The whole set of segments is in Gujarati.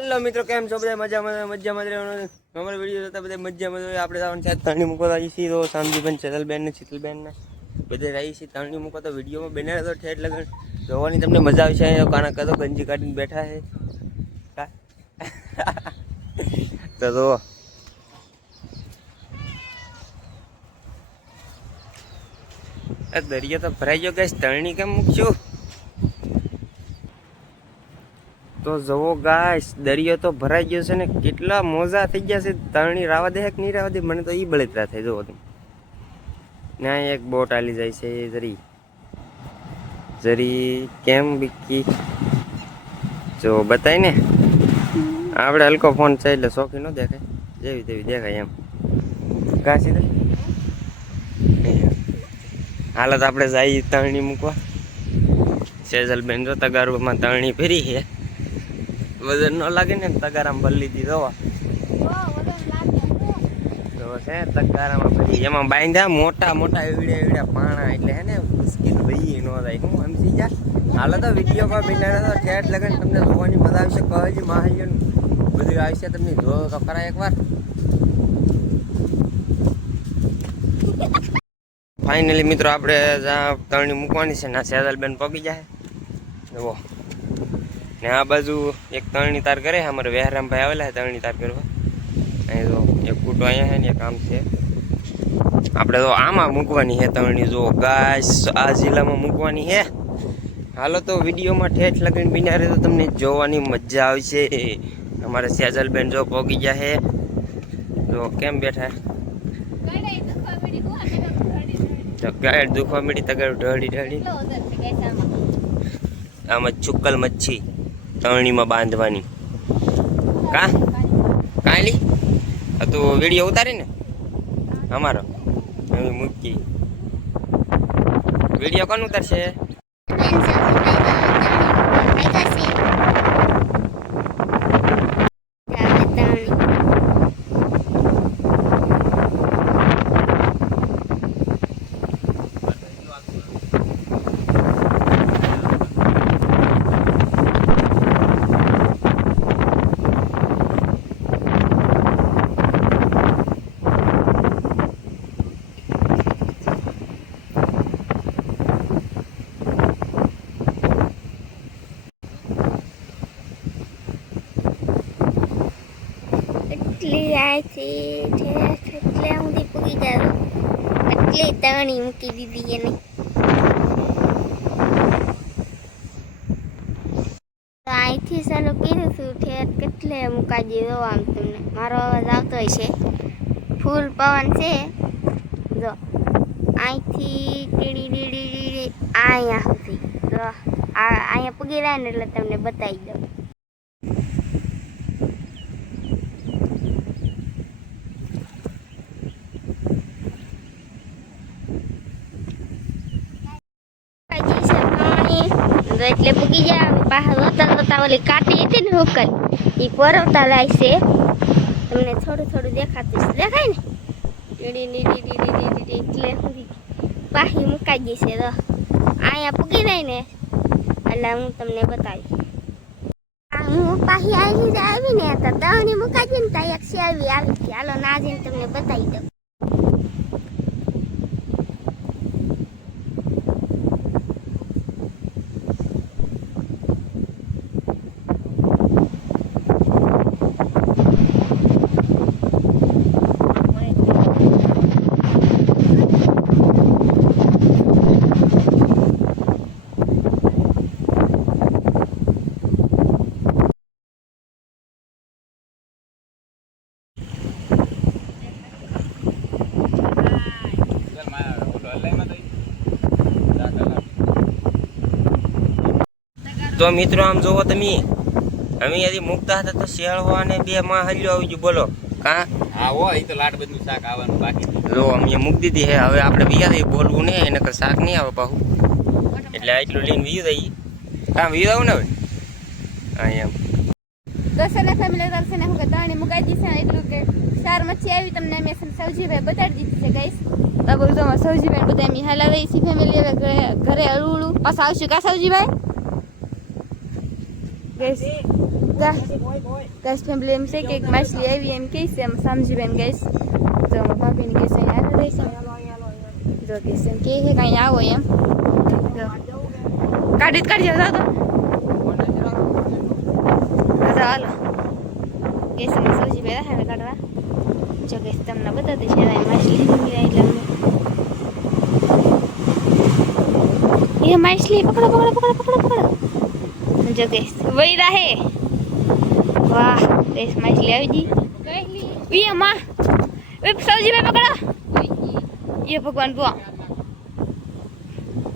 હેલો મિત્રો, કેમ છો બધા? મજામાં રહેવાનું. અમારો વિડીયો જોતા બધા મજામાં જોઈએ. આપણે જવાનું છે તરણી મૂકવા આવી છીએ. તો શાંતિબેન, ચેતલબેન ને શીતલબેન ને બધે રહી છીએ તરણી મૂકવા. તો વિડીયોમાં બેના તો ઠેઠ લગન જોવાની તમને મજા આવશે. કાના કદો ગંજી કાઢીને બેઠા છે તો દરિયો તો ભરાઈ ગયો. ગેસ તરણી કેમ મૂકશું? તો જવો ગાઈસ, દરિયો તો ભરાઈ ગયો છે ને કેટલા મોજા થઈ ગયા છે. તરણી રાવા દે કે નહીં રાવા દે, મને તો ઈ બળતરા થાય. જોવો તમે, ના એક બોટ આલી જાય છે. જરી કેમ બીકી જો બતાય ને. આપણે હલકો ફોન છે એટલે શોખી ન દેખાય, જેવી તેવી દેખાય એમ. ઘાસી દે હાલત. આપણે જઈએ તરણી મૂકવા. સેજલબેન જો તગારમાં તરણી ફેરી છે. વજન ન લાગે ને તગારામાં ભરી લીધી. જોવા તો છે તગારામાં ફરી એમાં બાંધ્યા મોટા મોટા એવડ્યા પાણા, એટલે હે ને મુશ્કેલ ભાઈ ન થાય. હું સમજી જા. હાલો તો વિડીયોમાં બિના તો ઠેઠ લગન તમને જોવાની મજા આવશે. કહજી માહિતી બધું આવશે. તમને જો તો ખરા એકવાર. ફાઇનલી મિત્રો આપણે જ્યાં તરણી મૂકવાની છે ના સેજલબેન પગી જાય. જુઓ ને આ બાજુ એક તરણી તાર કરે. અમારે વેહરામભાઈ આવેલા છે તરણી તાર કરવા. અહીં તો એક કૂટો અહીંયા છે ને એક આમ છે. આપણે તો આમાં મૂકવાની છે તરણી. જો ગાઈસ, આ જિલ્લામાં મૂકવાની છે. હાલો તો વિડીયોમાં ઠેઠ લગીને બિના રહે તો તમને જોવાની મજા આવશે. અમારે સેજલબેન જો પગી ગયા છે. જો કેમ બેઠા ગાયડ દુખવા મળી. તગાર ઢળી આમાં છુક્કલ મચ્છી તરણીમાં બાંધવાની. કાંઈ તો વિડીયો ઉતારી ને અમારો હવે મૂકી. વિડીયો કોણ ઉતારશે? એટલી આથી એટલે સુધી પૂગી જાય. એટલી તરણી મૂકી દીધી એને. અહીંથી ચાલુ કર્યું હતું ઠેઠ કેટલે મૂકાઈ દીધો. આમ તમને મારો અવાજ આવતો હોય છે. ફૂલ પવન છે. જો અહીંથી ટીડી અહીંયા સુધી જો અહીંયા પૂગી જાય ને એટલે તમને બતાવી દઉં. એટલે પૂગી જાય. પાછા રોતા ઓલી કાટી હતી ને હોકલ એ પરવતા લાય છે. તમને થોડું થોડું દેખાતું છે. દેખાય ને એટલે પાછી મુકાઈ ગઈ છે. તો અહીંયા પૂગી જાય ને એટલે હું તમને બતાવીશ. હું પાછી આવી ને તો તવની મુકાઈ ગઈ ને તો એક શેરવી આવી હતી. હાલો ના જઈને તમને બતાવી દઉં. તો મિત્રો આમ જોવો તમે, અમે યદી મૂકતા હતા તો શેળવા ને બે માં હલ્યો આવી ગયું. બોલો કા આવો એ તો લાટ બધું શાક આવવાનું બાકી. જો અમે મૂકી દીધી હે. હવે આપણે બીજા બોલવું નહીં, એને કઈ શાક નહીં આવે પાછું. એટલે આટલું લઈને વીયું દઈ. કામ વીયું આવું ને હવે હા એમ. તો સને ફેમિલી તરફ ને હું કે તરણી મુકાઈ દીધી છે. એટલું કે 4 મચ્છી આવી. તમને મેં સૌજીભાઈ બતાડી દીધી છે ગાઈસ. તો બધું સૌજીભાઈ બધા એમ હલાવી છે. ફેમિલી હવે ઘરે હળવું પાછા આવશું. કા સૌજીભાઈ? ગાઈસ બધા ગેસ ફેમિલી એમ છે કે એક માછલી આવી એમ કહે છે એમ સમજીબેન ગેસ તો ભાભીને ગેસ અહીં આવી રહી છે જો ગેસ એમ કહે છે કાંઈ આવો એમ જો કાઢી જાવ તો હાલો ગેસ અમે સૌજી પહેલા હવે કાઢવા જો ગેસ તમને બતાવતી છે માછલી એટલે ये मछली पकड़ो जो गैस वही रहे वाह गैस मछली आई जी ये माँ वे सब्जी में पकड़ो ये भगवान बुआ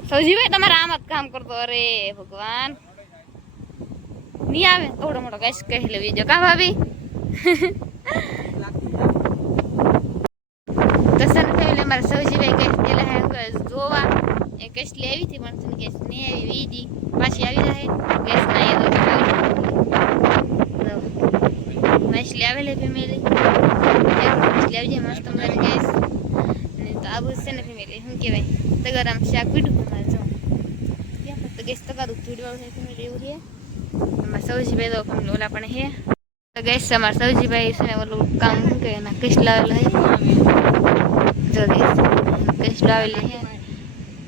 सब्जी में तुम्हारा आमद काम कर दो अरे भगवान नहीं आवे थोड़ा मोटा गैस कह ले जो का भाभी तो सर फैमिली हमारा सब्जी में गैस दिला है जोवा એ કેટલી આવી હતી પણ તને ગેસ નહીં આવી વીજી પાછી આવી રહે ગેસ ના એ તો માછલી આવેલી ફેમિલી માછલી આવી જાય મસ્ત મને ગેસ અને તો આવું છે ને ફેમિલી શું કહેવાય તગારામ શાક પીડું તમારે જો ત્યાં ફક્ત ગેસ તગારું પીડવાનું છે ફેમિલી એવું છે અમારે સૌજી ભાઈ તો ફેમિલી ઓલા પણ હે તો ગેસ અમારે સૌજી ભાઈ છે ને ઓલું કામ શું કહેવાય એના કેટલા આવેલા હે જો ગેસ કેટલા આવેલી હે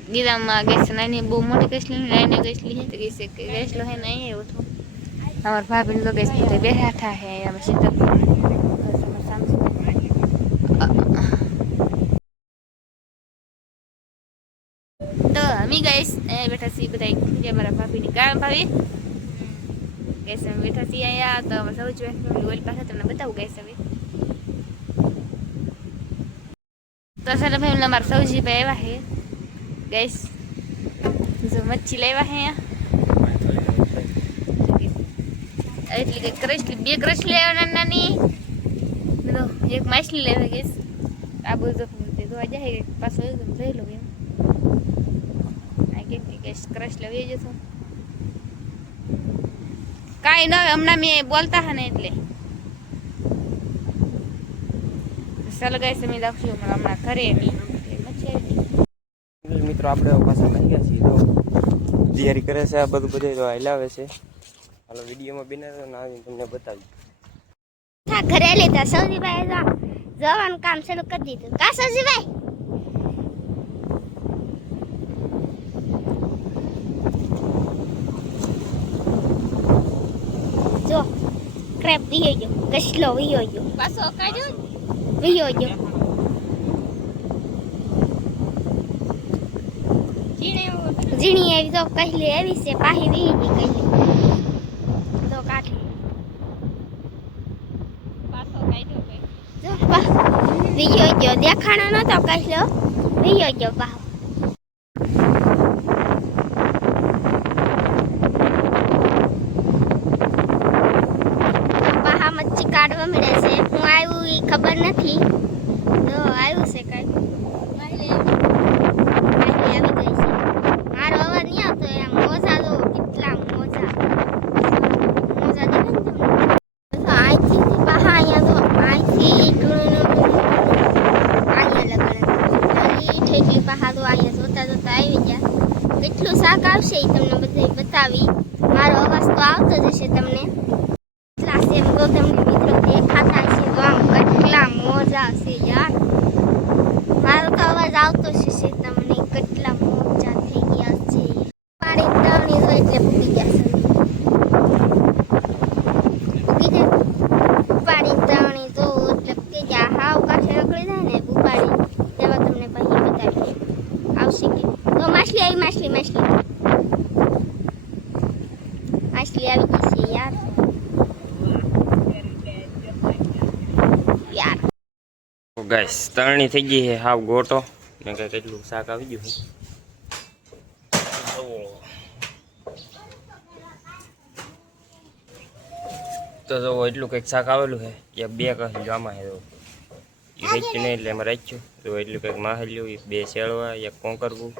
ગીરામાં ગેસ નાની બહુ મોટી ગેસલી નાની ગેસલી છે તો ગેસ ગેસલો હે નહીં એવું તો અમારા ભાભીને તો ગેસ બધે બેઠા હે અમે સીધા તો અમે ગેસ બેઠા છીએ બધા જે અમારા ભાભીની કામ ભાભી ગેસ અમે બેઠા છીએ અહીંયા તો અમે સૌ જોઈએ ઓલી પાસે તમને બતાવું ગેસ હવે તો સર ભાઈ અમારા સૌજી ભાઈ એવા હે गैस जो मच्छी लेवा है એટલે કે કરશલી બે કરશલી લેવાના નાની તો એક માછલી લેવા ગેસ આ બધું તો આજે હે પાછો એકદમ લઈ લો એમ આ કે ગેસ કરશ લેવી જતો કાઈ ન હમણાં મે બોલતા હે ને એટલે ચાલો ગેસ અમે દાખશું હમણાં ઘરે એની મિત્રો આપણે પાછા આવી ગયા છીએ તો તૈયારી કરે છે આ બધું બધે તો હલાવે છે હાલો વિડીયોમાં બિના ના આવીને તમને બતાવી ઘરે લેતા સૌજીભાઈ જવાનું કામ શરૂ કરી દીધું કા સૌજીભાઈ જો ક્રેપ વિયો ગયો કસલો વિયો ગયો પાછો કાઢ્યો વિયો ગયો ઝીણી આવી તો કહેલી આવી છે પાહી વીજી કહેલી તો કાઢી પાછો કાઢ્યો કે જો વિયો ગયો દેખાણો નતો કહેલો વિયો ગયો પાહો પાહા મચ્છી કાઢવા મળે છે હું આવ્યું એ ખબર નથી તો આવ્યું છે કઈ કેટલું શાક આવશે એ તમને બધું બતાવી મારો અવાજ તો આવતો જ હશે તમને કેટલા છે તો તમને મિત્રો દેખાતા હશે તો આમ કેટલા મોજા છે યાર મારો તો અવાજ આવતો જ હશે તમને કેટલા મોજા થઈ ગયા છે પાણી ત્રણની હોય એટલે ભૂકી જશે ભૂકી જાય પાણી ત્રણની તો એટલે ભૂકી જાય હાવ કાંઠે રગડી જાય ને ઉપાડી તેમાં તમને પછી બતાવી આવશે કે તો માછલી આવી માછલી આવી ગઈ છે યાર ગાઈસ તરણી થઈ ગઈ છે હાવ ગોટો ને કે કેટલું શાક આવી ગયું છે તો જો એટલું કંઈક શાક આવેલું છે એક બે કહ્યું આમાં છે એ વેચ્યું નહીં એટલે એમાં રાખ્યું તો એટલું કંઈક માહેલ્યું બે શેળવા એક કોંકરવું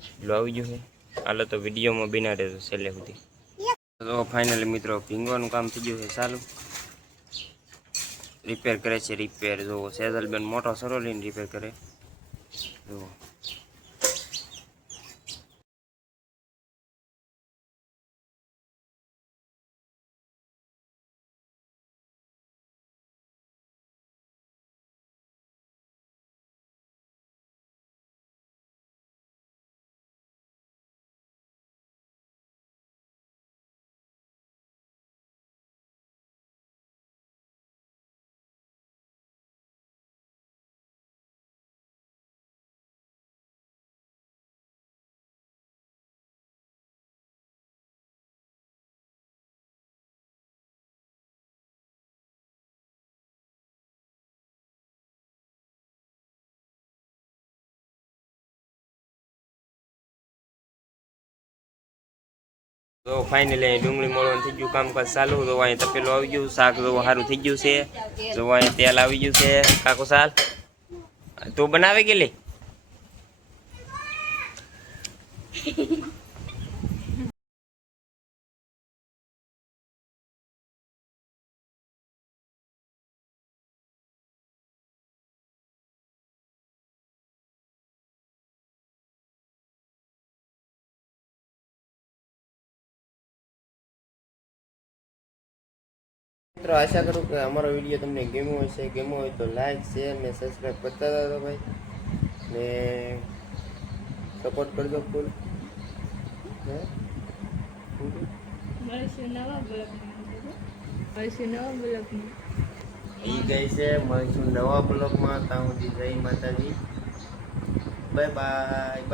એટલું આવી ગયું છે હાલો તો વિડીયોમાં બિના રહેતો છેલ્લે સુધી તો ફાઇનલી મિત્રો ભીંગવાનું કામ થઈ ગયું છે ચાલુ રિપેર કરે છે રિપેર જો સેજલબેન મોટો સરો લઈને રિપેર કરે જો તો ફાઇનલી ડુંગળી મળવાનું થઈ ગયું કામકાજ ચાલુ. તો અહીંયા તપેલું આવી ગયું, શાક જો સારું થઈ ગયું છે. જો અહીંયા તેલ આવી ગયું છે. કાકો સાલ તું બનાવે કે લે? મિત્રો આશા કરું કે અમારો વિડીયો તમને ગમ્યો હશે. ગમ્યો હોય તો લાઈક શેર ને સબસ્ક્રાઈબ કરતા રહો ભાઈ, ને સપોર્ટ કરજો ફૂલ. ઈ ગઈ છે મળીશું નવા બ્લોગમાં. ત્યાં સુધી જય માતાજી, બાય બાય.